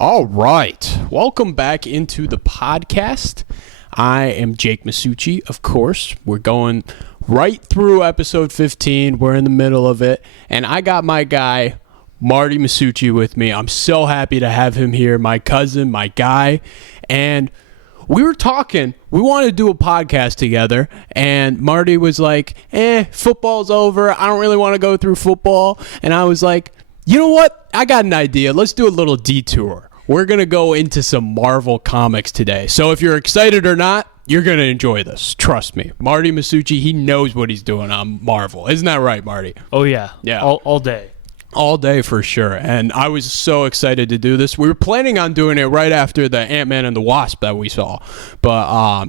All right. Welcome back into the podcast. I am Jake Massucci, of course. We're going right through episode 15. We're in the middle of it. And I got my guy, Marty Massucci, with me. I'm so happy to have him here, my cousin, my guy. And we were talking. We wanted to do a podcast together. And Marty was like, football's over. I don't really want to go through football. And I was like, you know what? I got an idea. Let's do a little detour. We're going to go into some Marvel comics today. So if you're excited or not, you're going to enjoy this. Trust me. Marty Massucci, he knows what he's doing on Marvel. Isn't that right, Marty? Oh, yeah. Yeah. All day. All day for sure. And I was so excited to do this. We were planning on doing it right after the Ant-Man and the Wasp that we saw. But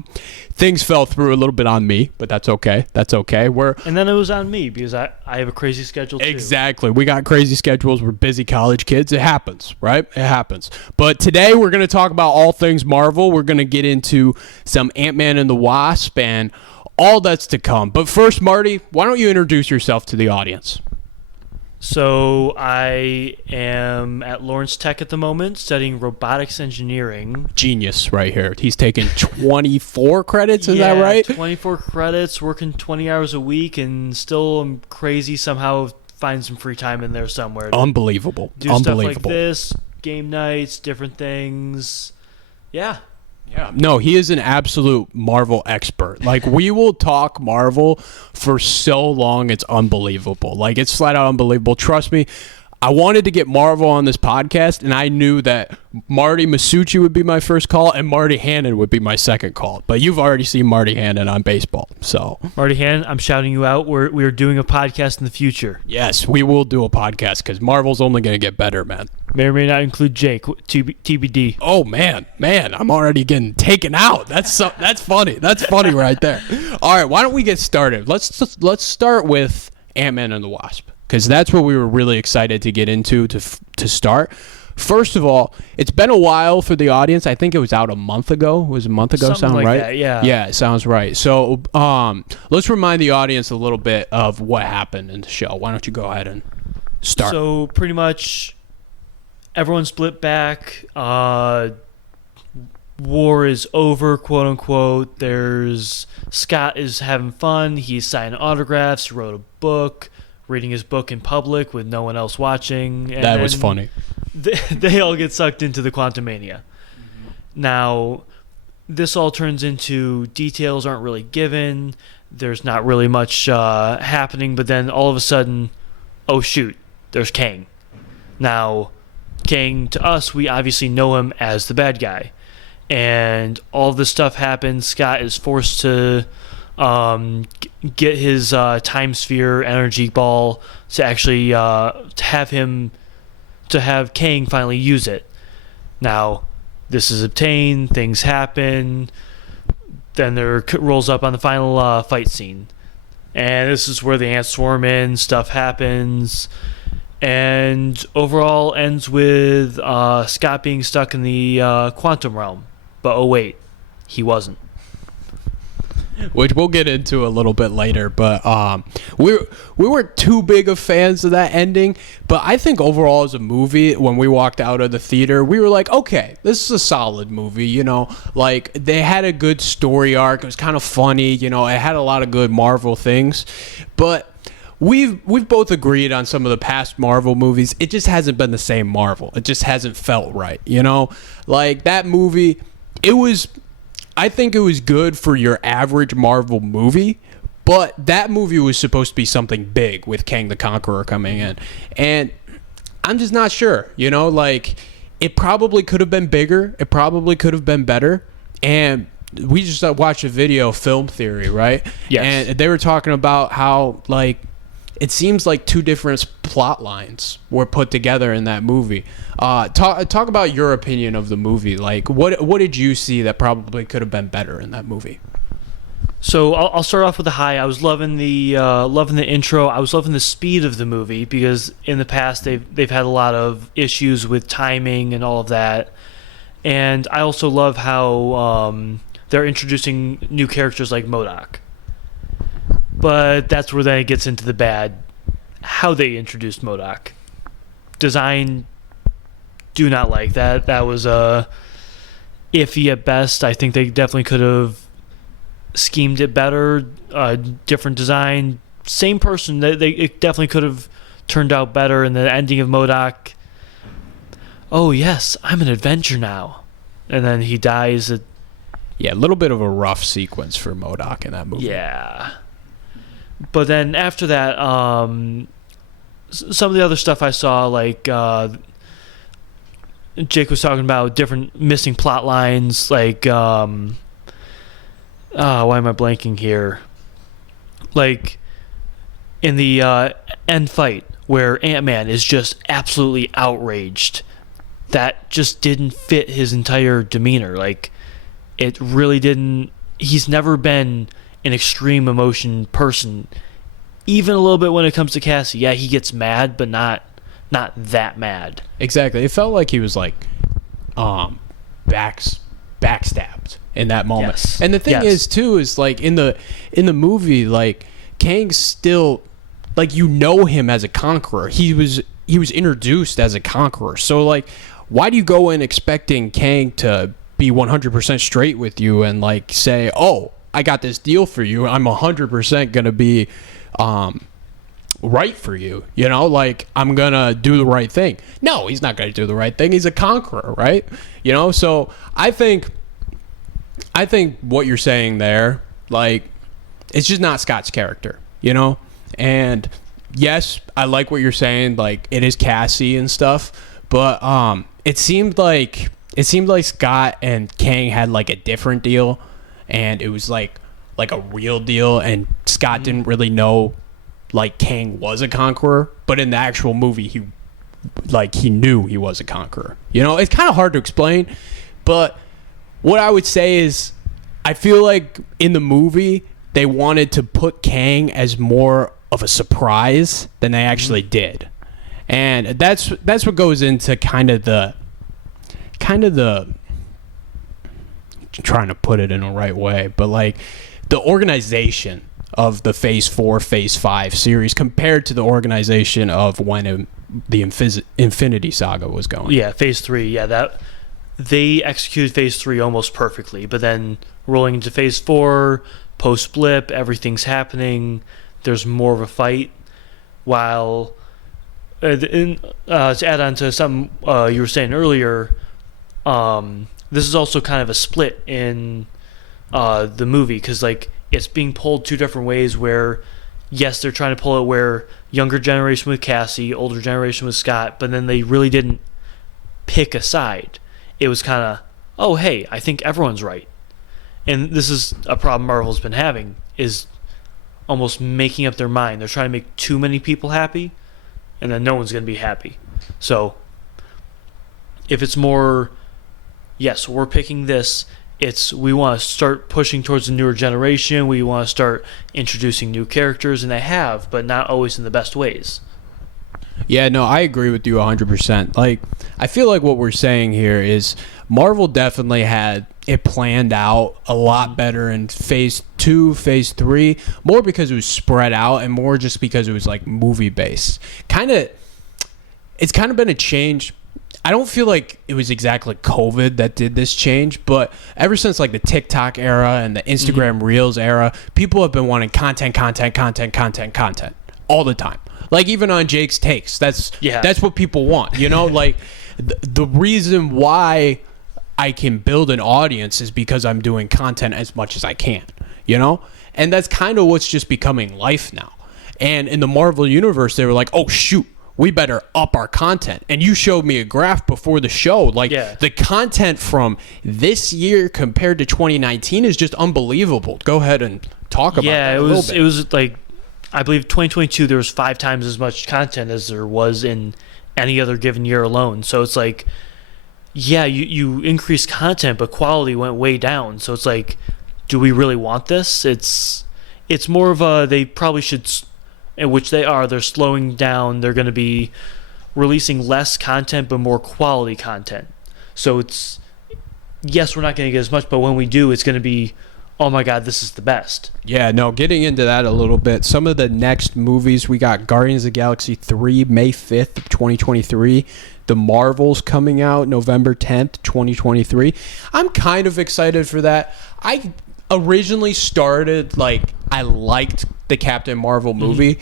things fell through a little bit on me, but that's okay. That's okay. And then it was on me because I have a crazy schedule too. Exactly. We got crazy schedules. We're busy college kids. It happens, right? It happens. But today we're going to talk about all things Marvel. We're going to get into some Ant-Man and the Wasp and all that's to come. But first, Marty, why don't you introduce yourself to the audience? So I am at Lawrence Tech at the moment studying robotics engineering. Genius right here. He's taking 24 credits, is that right? 24 credits, working 20 hours a week, and still I'm crazy somehow find some free time in there somewhere. Unbelievable. Do stuff like this, game nights, different things. Yeah. Yeah, no, he is an absolute Marvel expert. Like, we will talk Marvel for so long, it's unbelievable. Like, it's flat out unbelievable. Trust me, I wanted to get Marvel on this podcast, and I knew that Marty Massucci would be my first call, and Marty Hannon would be my second call. But you've already seen Marty Hannon on baseball, so. Marty Hannon, I'm shouting you out. We're doing a podcast in the future. Yes, we will do a podcast, because Marvel's only going to get better, man. May or may not include Jake, TBD. Oh, man, I'm already getting taken out. That's funny. That's funny right there. All right, why don't we get started? Let's start with Ant-Man and the Wasp, because that's what we were really excited to get into to start. First of all, it's been a while for the audience. I think it was out a month ago. Was a month ago? Something sound like right? That, yeah. Yeah, it sounds right. So let's remind the audience a little bit of what happened in the show. Why don't you go ahead and start? So pretty much everyone split back. War is over, quote unquote. Scott is having fun. He's signing autographs. He wrote a book. Reading his book in public with no one else watching. And that was funny. They all get sucked into the Quantumania. Mm-hmm. Now, this all turns into details aren't really given. There's not really much happening, but then all of a sudden, oh shoot, there's Kang. Now, Kang, to us, we obviously know him as the bad guy. And all this stuff happens. Scott is forced to get his time sphere energy ball to actually to have Kang finally use it. Now, this is obtained, things happen, then there rolls up on the final fight scene. And this is where the ants swarm in, stuff happens, and overall ends with Scott being stuck in the quantum realm. But oh wait, he wasn't. Which we'll get into a little bit later, but we weren't too big of fans of that ending. But I think overall as a movie, when we walked out of the theater, we were like, okay, this is a solid movie. You know, like they had a good story arc. It was kind of funny. You know, it had a lot of good Marvel things. But we've both agreed on some of the past Marvel movies. It just hasn't been the same Marvel. It just hasn't felt right. You know, like that movie, I think it was good for your average Marvel movie, but that movie was supposed to be something big with Kang the Conqueror coming in. And I'm just not sure, you know, like it probably could have been bigger. It probably could have been better. And we just watched a video, Film Theory, right? Yes. And they were talking about how like it seems like two different plot lines were put together in that movie. Talk about your opinion of the movie. Like, what did you see that probably could have been better in that movie? So I'll start off with the high. I was loving the intro. I was loving the speed of the movie because in the past they've had a lot of issues with timing and all of that. And I also love how they're introducing new characters like MODOK. But that's where then it gets into the bad. How they introduced MODOK. Design do not like that. That was iffy at best. I think they definitely could have schemed it better, different design, same person. It definitely could have turned out better. And the ending of MODOK, oh yes, I'm an adventure now, and then he dies. Yeah, a little bit of a rough sequence for MODOK in that movie. Yeah, but then after that, some of the other stuff I saw, like Jake was talking about different missing plot lines, like why am I blanking here? Like in the end fight where Ant-Man is just absolutely outraged. That just didn't fit his entire demeanor. Like, it really didn't. He's never been an extreme emotion person. Even a little bit when it comes to Cassie. Yeah, he gets mad, but not that mad. Exactly. It felt like he was like backstabbed in that moment. Yes. And the thing is too is like in the movie, like Kang's still, like, you know him as a conqueror. He was introduced as a conqueror. So like, why do you go in expecting Kang to be 100% straight with you and like say, oh, I got this deal for you, I'm 100% gonna be right for you, you know, like I'm gonna do the right thing? No, he's not gonna do the right thing. He's a conqueror, right? You know, so I think what you're saying there, like, it's just not Scott's character, you know? And yes, I like what you're saying, like it is Cassie and stuff, but it seemed like Scott and Kang had like a different deal, and it was like a real deal, and Scott didn't really know like Kang was a conqueror, but in the actual movie he knew he was a conqueror. You know, it's kind of hard to explain, but what I would say is I feel like in the movie they wanted to put Kang as more of a surprise than they actually did. And that's what goes into kind of the trying to put it in the right way, but like the organization of the Phase 4, Phase 5 series compared to the organization of when the Infinity Saga was going. Yeah, Phase 3, yeah, that they executed Phase 3 almost perfectly, but then rolling into Phase 4, post-blip, everything's happening, there's more of a fight, while to add on to something you were saying earlier, this is also kind of a split in the movie, because like it's being pulled two different ways, where yes, they're trying to pull it where younger generation with Cassie, older generation with Scott, but then they really didn't pick a side. It was kind of, oh hey, I think everyone's right. And this is a problem Marvel's been having, is almost making up their mind. They're trying to make too many people happy, and then no one's going to be happy. So if it's more, yes, we're picking this, it's we want to start pushing towards the newer generation, we want to start introducing new characters, and they have, but not always in the best ways. Yeah, no, I agree with you 100%. Like, I feel like what we're saying here is Marvel definitely had it planned out a lot better in Phase 2, Phase 3, more because it was spread out and more just because it was like movie based. It's kind of been a change. I don't feel like it was exactly COVID that did this change, but ever since like the TikTok era and the Instagram Reels era, people have been wanting content all the time. Like even on Jake's Takes, that's what people want, you know? Like the reason why I can build an audience is because I'm doing content as much as I can, you know? And that's kind of what's just becoming life now. And in the Marvel universe, they were like, oh shoot, we better up our content. And you showed me a graph before the show. Like the content from this year compared to 2019 is just unbelievable. Go ahead and talk about that a little bit. It was like, I believe 2022 there was 5 times as much content as there was in any other given year alone. So it's like, yeah, you increased content, but quality went way down. So it's like, do we really want this? It's more of a, they probably should, which they are, they're slowing down. They're going to be releasing less content, but more quality content. So it's, yes, we're not going to get as much, but when we do, it's going to be, oh my God, this is the best. Yeah, no, getting into that a little bit. Some of the next movies, we got Guardians of the Galaxy 3, May 5th, 2023. The Marvels coming out November 10th, 2023. I'm kind of excited for that. I originally started, like, I liked the Captain Marvel movie,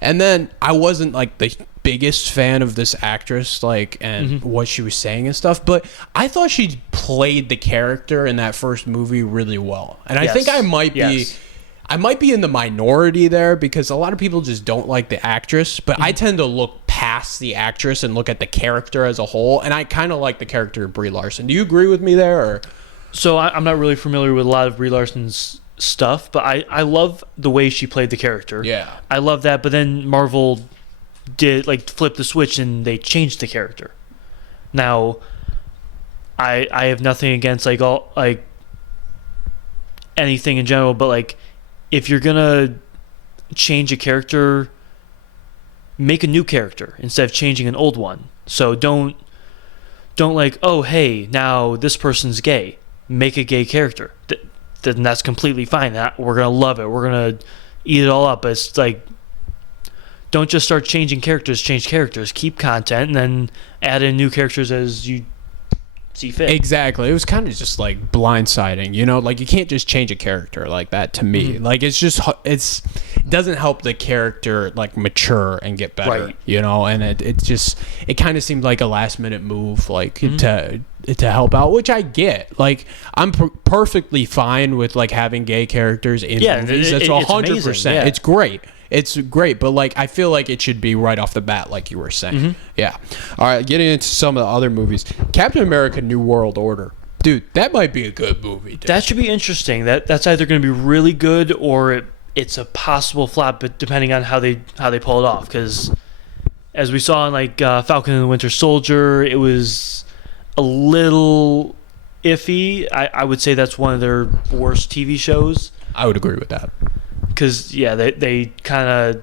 and then I wasn't, like, the biggest fan of this actress, like, and what she was saying and stuff, but I thought she played the character in that first movie really well. And I think I might be in the minority there, because a lot of people just don't like the actress, but I tend to look past the actress and look at the character as a whole, and I kind of like the character of Brie Larson. Do you agree with me there? Or? So I'm not really familiar with a lot of Brie Larson's stuff, but I love the way she played the character. Yeah. I love that, but then Marvel did, like, flip the switch and they changed the character. Now, I have nothing against, like, all, like, anything in general, but, like, if you're gonna change a character, make a new character instead of changing an old one. So don't like, oh, hey, now this person's gay. Make a gay character. Then that's completely fine. We're gonna love it. We're gonna eat it all up. But it's like, don't just start changing characters. Change characters. Keep content, and then add in new characters as you see fit. Exactly. It was kind of just like blindsiding, you know, like you can't just change a character like that to me. Like it doesn't help the character like mature and get better, Right. you know, and it kind of seemed like a last minute move, like to help out, which I get. Like I'm perfectly fine with like having gay characters in movies. That's 100%. Yeah. It's great. It's great, but like I feel like it should be right off the bat, like you were saying. Yeah. All right, getting into some of the other movies. Captain America: New World Order, dude, that might be a good movie. Dude. That should be interesting. That's either going to be really good or it's a possible flop, but depending on how they pull it off. Because as we saw in like Falcon and the Winter Soldier, it was a little iffy. I would say that's one of their worst TV shows. I would agree with that. Because, yeah, they kind of...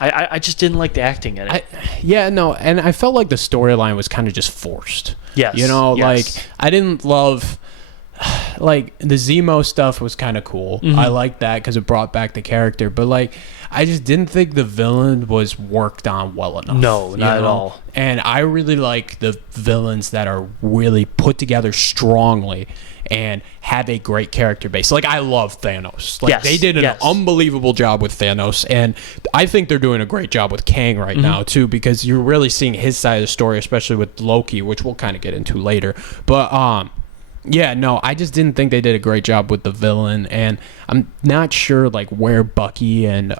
I just didn't like the acting in it. And I felt like the storyline was kind of just forced. Yes. You know, yes. like, I didn't love... Like, the Zemo stuff was kind of cool. I liked that because it brought back the character. But, like, I just didn't think the villain was worked on well enough. No, not at all. And I really like the villains that are really put together strongly and have a great character base. Like, I love Thanos. Like, they did an unbelievable job with Thanos, and I think they're doing a great job with Kang right now, too, because you're really seeing his side of the story, especially with Loki, which we'll kind of get into later. But, yeah, no, I just didn't think they did a great job with the villain, and I'm not sure, like, where Bucky and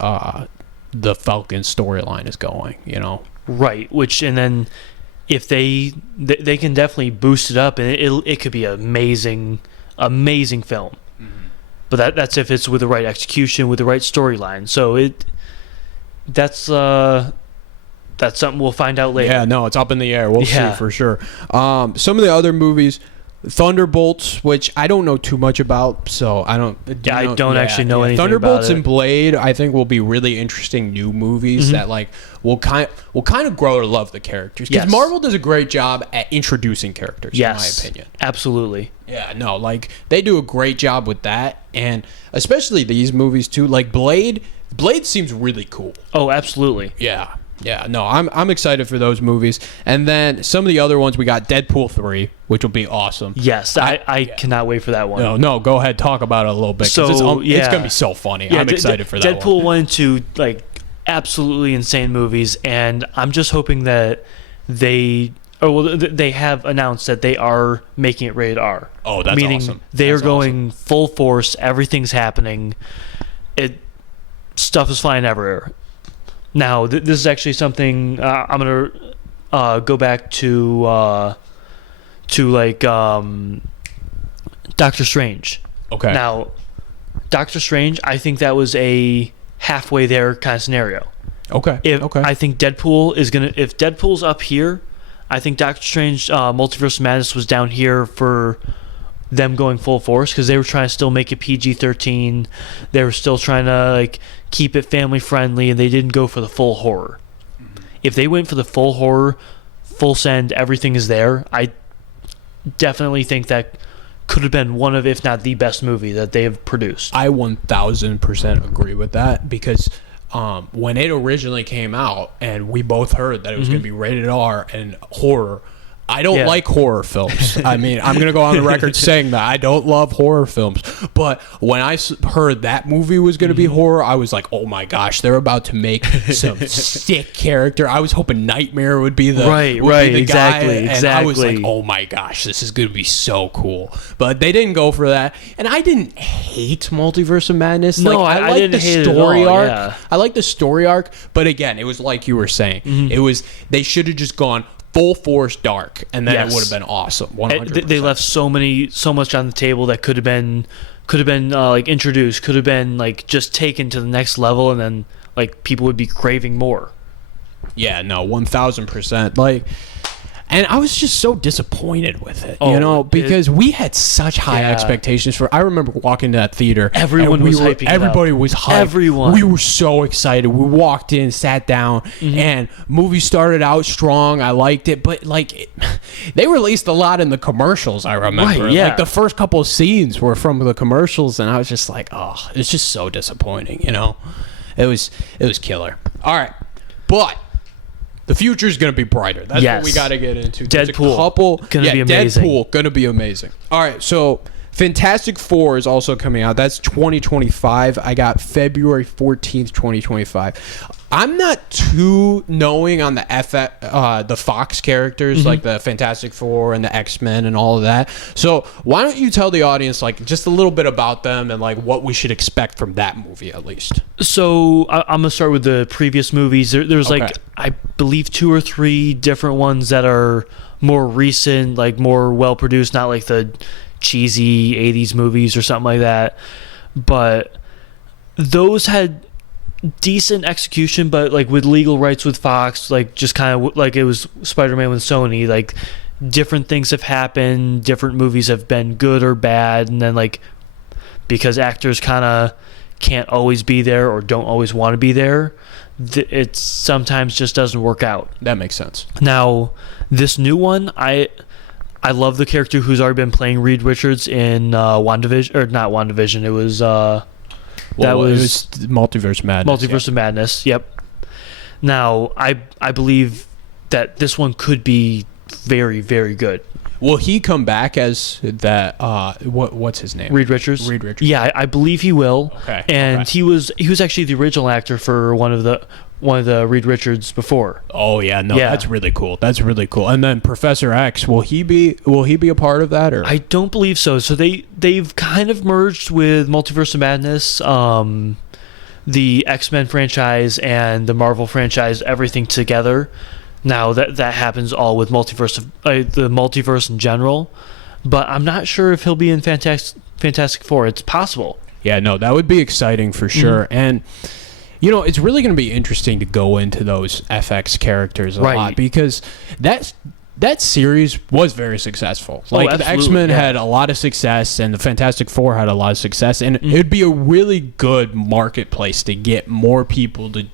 the Falcon storyline is going, you know? Right, and then if they can definitely boost it up, and it could be an amazing film. But that's if it's with the right execution, with the right storyline. So that's something we'll find out later. Yeah, no, it's up in the air. We'll see for sure. Some of the other movies, Thunderbolts, which I don't know too much about, so I don't. I don't actually know anything Thunderbolts about it. and Blade, I think, will be really interesting new movies that like will kind of grow to love the characters, because Marvel does a great job at introducing characters. In my opinion, absolutely. Yeah, no, like they do a great job with that, and especially these movies too. Like Blade seems really cool. Oh, absolutely. Yeah. Yeah, no, I'm excited for those movies. And then some of the other ones, we got Deadpool 3, which will be awesome. Yes, I cannot wait for that one. No, go ahead, talk about it a little bit. So, it's going to be so funny. I'm excited for that Deadpool 1 and 2, like, absolutely insane movies, and I'm just hoping that they have announced that they are making it rated R. Oh, that's meaning awesome. They are going full force, everything's happening. Stuff is flying everywhere. Now, this is actually something I'm going to go back to like Doctor Strange. Okay. Now, Doctor Strange, I think that was a halfway there kind of scenario. Okay. I think Deadpool is going to... If Deadpool's up here, I think Doctor Strange Multiverse of Madness was down here for them going full force, because they were trying to still make it PG-13. They were still trying to like keep it family friendly, and they didn't go for the full horror. If they went for the full horror, full send, everything is there, I definitely think that could have been one of, if not the best movie that they have produced. I 1000% agree with that, because when it originally came out, and we both heard that it was going to be rated R and horror. I don't like horror films. I mean, I'm going to go on the record saying that I don't love horror films. But when I heard that movie was going to be horror, I was like, oh my gosh, they're about to make some sick character. I was hoping Nightmare would be the, exactly, guy. And I was like, oh my gosh, this is going to be so cool. But they didn't go for that. And I didn't hate Multiverse of Madness. No, like, I didn't hate it at all, arc. yeah. I like the story arc. But again, it was like you were saying. It was, they should have just gone full force dark, and then it would have been awesome. 100%. They left so much on the table that could have been like introduced, could have been like just taken to the next level, and then like people would be craving more. Yeah, no, 1000%. Like, and I was just so disappointed with it, because we had such high expectations for. I remember walking to that theater. Everyone was hyping it up. Everybody was hyped. Everyone. We were so excited. We walked in, sat down, and movie started out strong. I liked it, but like, they released a lot in the commercials. I remember, like the first couple of scenes were from the commercials, and I was just like, oh, it's just so disappointing. It was killer. All right, but the future is going to be brighter. That's what we got to get into. Deadpool going to be amazing. Deadpool going to be amazing. All right, so Fantastic Four is also coming out. That's 2025. I got February 14th, 2025. I'm not too knowing on the Fox characters, like the Fantastic Four and the X-Men and all of that. So why don't you tell the audience like just a little bit about them and like what we should expect from that movie at least? So I'm gonna start with the previous movies. There's like I believe 2 or 3 different ones that are more recent, like more well produced, not like the cheesy 80s movies or something like that. But those had decent execution, but like with legal rights with Fox, like just kind of like it was Spider-Man with Sony, like different things have happened, different movies have been good or bad, and then like because actors kind of can't always be there or don't always want to be there, it sometimes just doesn't work out. That makes sense. Now this new one, I love the character who's already been playing Reed Richards in WandaVision, or not WandaVision, it was it was Multiverse Madness. Multiverse of Madness, yep. Now, I believe that this one could be very, very good. Will he come back as that? What's his name? Reed Richards. Reed Richards. Yeah, I believe he will. Okay. And he was actually the original actor for one of the Reed Richards before. Oh yeah, no, that's really cool. That's really cool. And then Professor X, will he be a part of that, or? I don't believe so. So they've kind of merged with Multiverse of Madness, the X-Men franchise and the Marvel franchise, everything together. Now that happens all with the multiverse in general, but I'm not sure if he'll be in Fantastic Four. It's possible. Yeah, no, that would be exciting for sure. And it's really going to be interesting to go into those FX characters a lot, because that series was very successful. Like the X-Men had a lot of success, and the Fantastic Four had a lot of success, and it'd be a really good marketplace to get more people to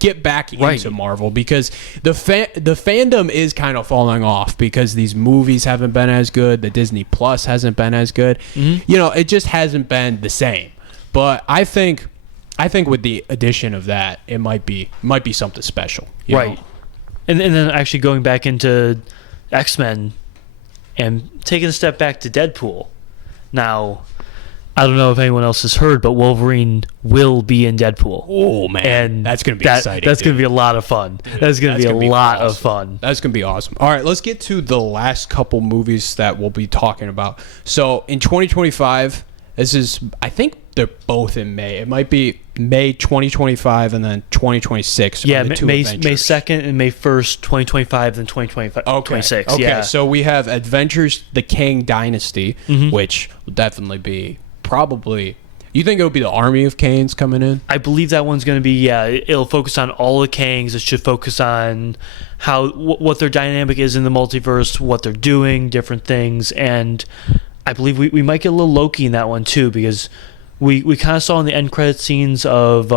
get back into Marvel, because the fandom is kind of falling off because these movies haven't been as good. The Disney Plus hasn't been as good. It just hasn't been the same. But I think with the addition of that, it might be something special. You know? And then actually going back into X-Men and taking a step back to Deadpool. Now, I don't know if anyone else has heard, but Wolverine will be in Deadpool. Oh man, and that's gonna be exciting. That's gonna be a lot of fun. That's gonna be a lot of fun. That's gonna be awesome. All right, let's get to the last couple movies that we'll be talking about. So in 2025, I think they're both in May. It might be May 2025 and then 2026. Yeah, May 2nd and May 1st, 2025, then 2025, 26. Okay, yeah. So we have Adventures: The Kang Dynasty, which will definitely be probably. You think it'll be the army of Kangs coming in? I believe that one's going to be, it'll focus on all the Kangs. It should focus on what their dynamic is in the multiverse, what they're doing, different things, and I believe we might get a little Loki in that one too, because we kind of saw in the end credit scenes of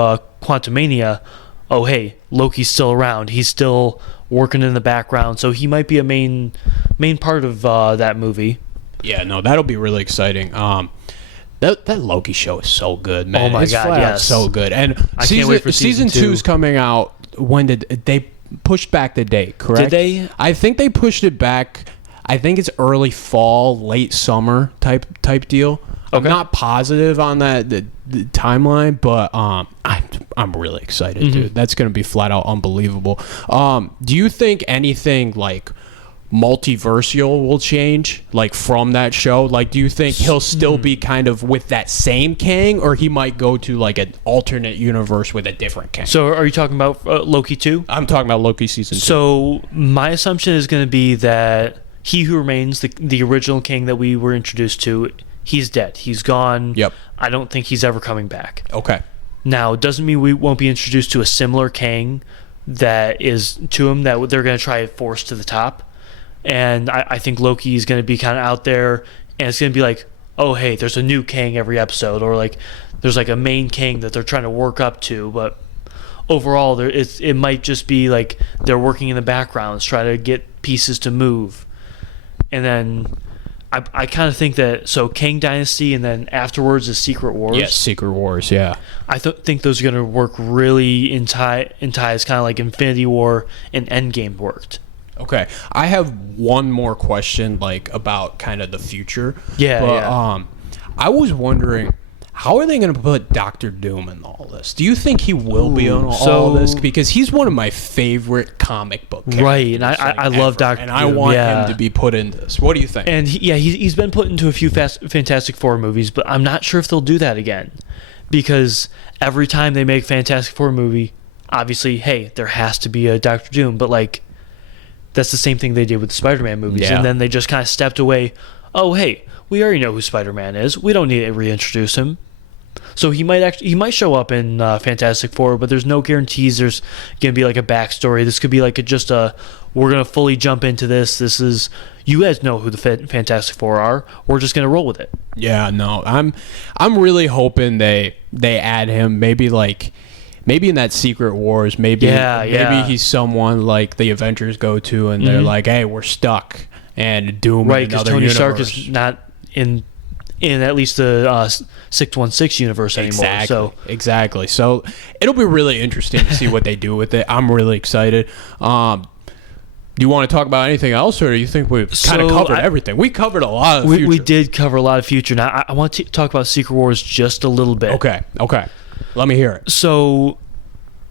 Quantumania, oh hey, Loki's still around. He's still working in the background, so he might be a main part of that movie. Yeah, no, that'll be really exciting. That Loki show is so good, man. Oh my It's God, flat out yes. so good. And I can't wait for season two. 2's coming out. When did they pushed back the date? Correct? Did they? I think they pushed it back. I think it's early fall, late summer type deal. I'm Okay. not positive on that the timeline, but I'm really excited, dude. That's gonna be flat out unbelievable. Do you think anything like multiversial will change, like from that show? Like, do you think he'll still be kind of with that same Kang, or he might go to like an alternate universe with a different Kang? So are you talking about Loki 2? I'm talking about Loki season 2. So my assumption is going to be that He Who Remains, the original King that we were introduced to, he's dead. He's gone. Yep. I don't think he's ever coming back. Okay. Now, it doesn't mean we won't be introduced to a similar Kang that is to him that they're going to try to force to the top. And I think Loki is going to be kind of out there, and it's going to be like, oh, hey, there's a new Kang every episode, or like there's like a main Kang that they're trying to work up to. But overall, it might just be like they're working in the backgrounds, trying to get pieces to move. And then I kind of think that, so Kang Dynasty, and then afterwards is Secret Wars. Yes, Secret Wars, yeah. I think those are going to work really in ties, kind of like Infinity War and Endgame worked. Okay, I have one more question, like about kind of the future. Yeah, but, yeah. I was wondering, how are they going to put Doctor Doom in all this? Do you think he will be on all this? Because he's one of my favorite comic book characters. Right, and I love Doctor Doom. Doom. And I want yeah. him to be put in this. What do you think? And he's been put into a few Fantastic Four movies, but I'm not sure if they'll do that again. Because every time they make Fantastic Four movie, obviously, hey, there has to be a Doctor Doom, but like, that's the same thing they did with the Spider-Man movies. Yeah. And then they just kind of stepped away. Oh, hey, we already know who Spider-Man is. We don't need to reintroduce him. So he might show up in Fantastic Four, but there's no guarantees there's going to be like a backstory. This could be like we're going to fully jump into this. This is, you guys know who the Fantastic Four are. We're just going to roll with it. Yeah, no, I'm really hoping they add him. Maybe in that Secret Wars, maybe he's someone like the Avengers go to, and they're like, "Hey, we're stuck," and Doom. Right, because Tony Stark universe. is not in at least the 616 universe anymore. Exactly. So it'll be really interesting to see what they do with it. I'm really excited. Do you want to talk about anything else, or do you think we've kind of covered everything? We covered a lot of the future. We did cover a lot of future. Now, I want to talk about Secret Wars just a little bit. Okay. Let me hear it. So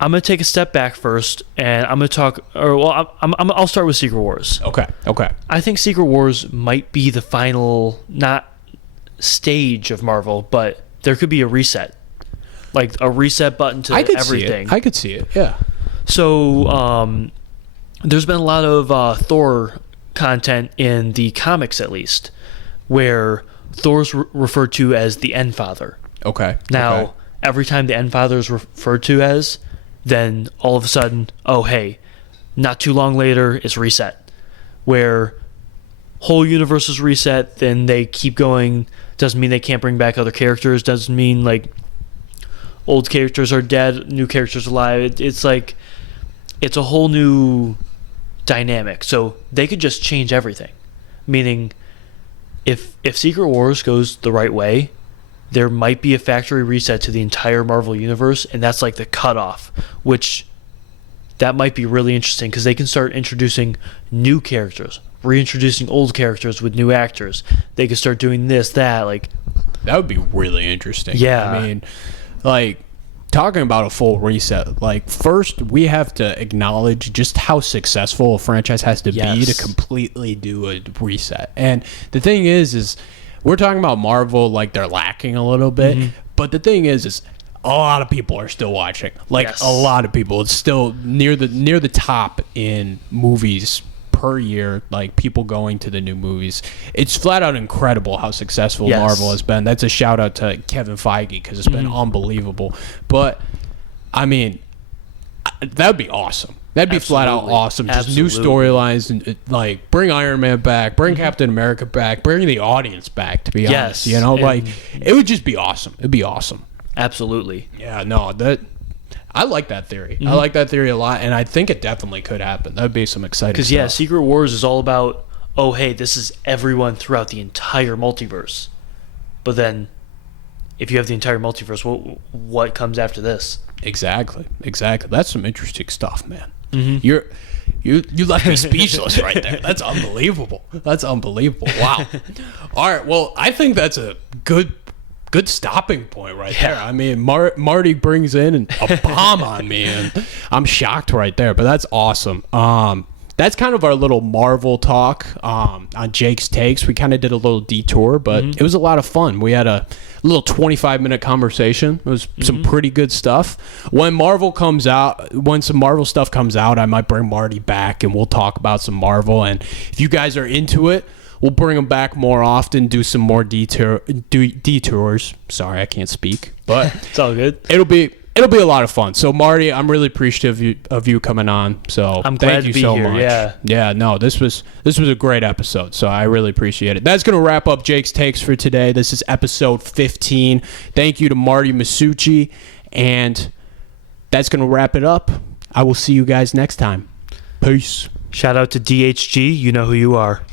I'm going to take a step back first, and I'm going to talk, I'll start with Secret Wars. Okay. I think Secret Wars might be the final, not stage of Marvel, but there could be a reset. Like a reset button to everything. I could see it, yeah. So there's been a lot of Thor content in the comics, at least, where Thor's referred to as the Endfather. Okay. Now, every time the Endfather is referred to as, then all of a sudden, oh, hey, not too long later, it's reset. Where whole universe is reset, then they keep going. Doesn't mean they can't bring back other characters. Doesn't mean, like, old characters are dead, new characters alive. It's like, it's a whole new dynamic. So they could just change everything. Meaning, if Secret Wars goes the right way, there might be a factory reset to the entire Marvel universe, and that's like the cutoff, which that might be really interesting because they can start introducing new characters, reintroducing old characters with new actors. They could start doing this, that, like. That would be really interesting. Yeah. I mean, like, talking about a full reset, like, first we have to acknowledge just how successful a franchise has to be to completely do a reset. And the thing is we're talking about Marvel like they're lacking a little bit, but the thing is a lot of people are still watching. Like, a lot of people. It's still near the top in movies per year, like people going to the new movies. It's flat out incredible how successful Marvel has been. That's a shout out to Kevin Feige because it's been unbelievable. But I mean, that would be awesome. That'd be flat out awesome. Just new storylines and like bring Iron Man back, bring Captain America back, bring the audience back. To be honest, you know, like it would just be awesome. It'd be awesome. Absolutely. Yeah. No. I like that theory. I like that theory a lot, and I think it definitely could happen. That'd be some exciting stuff. Because Secret Wars is all about, oh, hey, this is everyone throughout the entire multiverse. But then if you have the entire multiverse, what comes after this? Exactly. That's some interesting stuff, man. Mm-hmm. You left me speechless right there. That's unbelievable. Wow. All right. Well, I think that's a good stopping point right there. I mean, Marty brings in a bomb on me, and I'm shocked right there. But that's awesome. That's kind of our little Marvel talk on Jake's Takes. We kind of did a little detour, but it was a lot of fun. We had a little 25-minute conversation. It was some pretty good stuff. When some Marvel stuff comes out, I might bring Marty back, and we'll talk about some Marvel. And if you guys are into it, we'll bring them back more often, do some more detours. Sorry, I can't speak, but it's all good. It'll be a lot of fun. So Marty, I'm really appreciative of you coming on. So I'm glad thank you to be so here. much. Yeah. No, this was a great episode. So I really appreciate it. That's gonna wrap up Jake's Takes for today. This is episode 15. Thank you to Marty Massucci, and that's gonna wrap it up. I will see you guys next time. Peace. Shout out to DHG. You know who you are.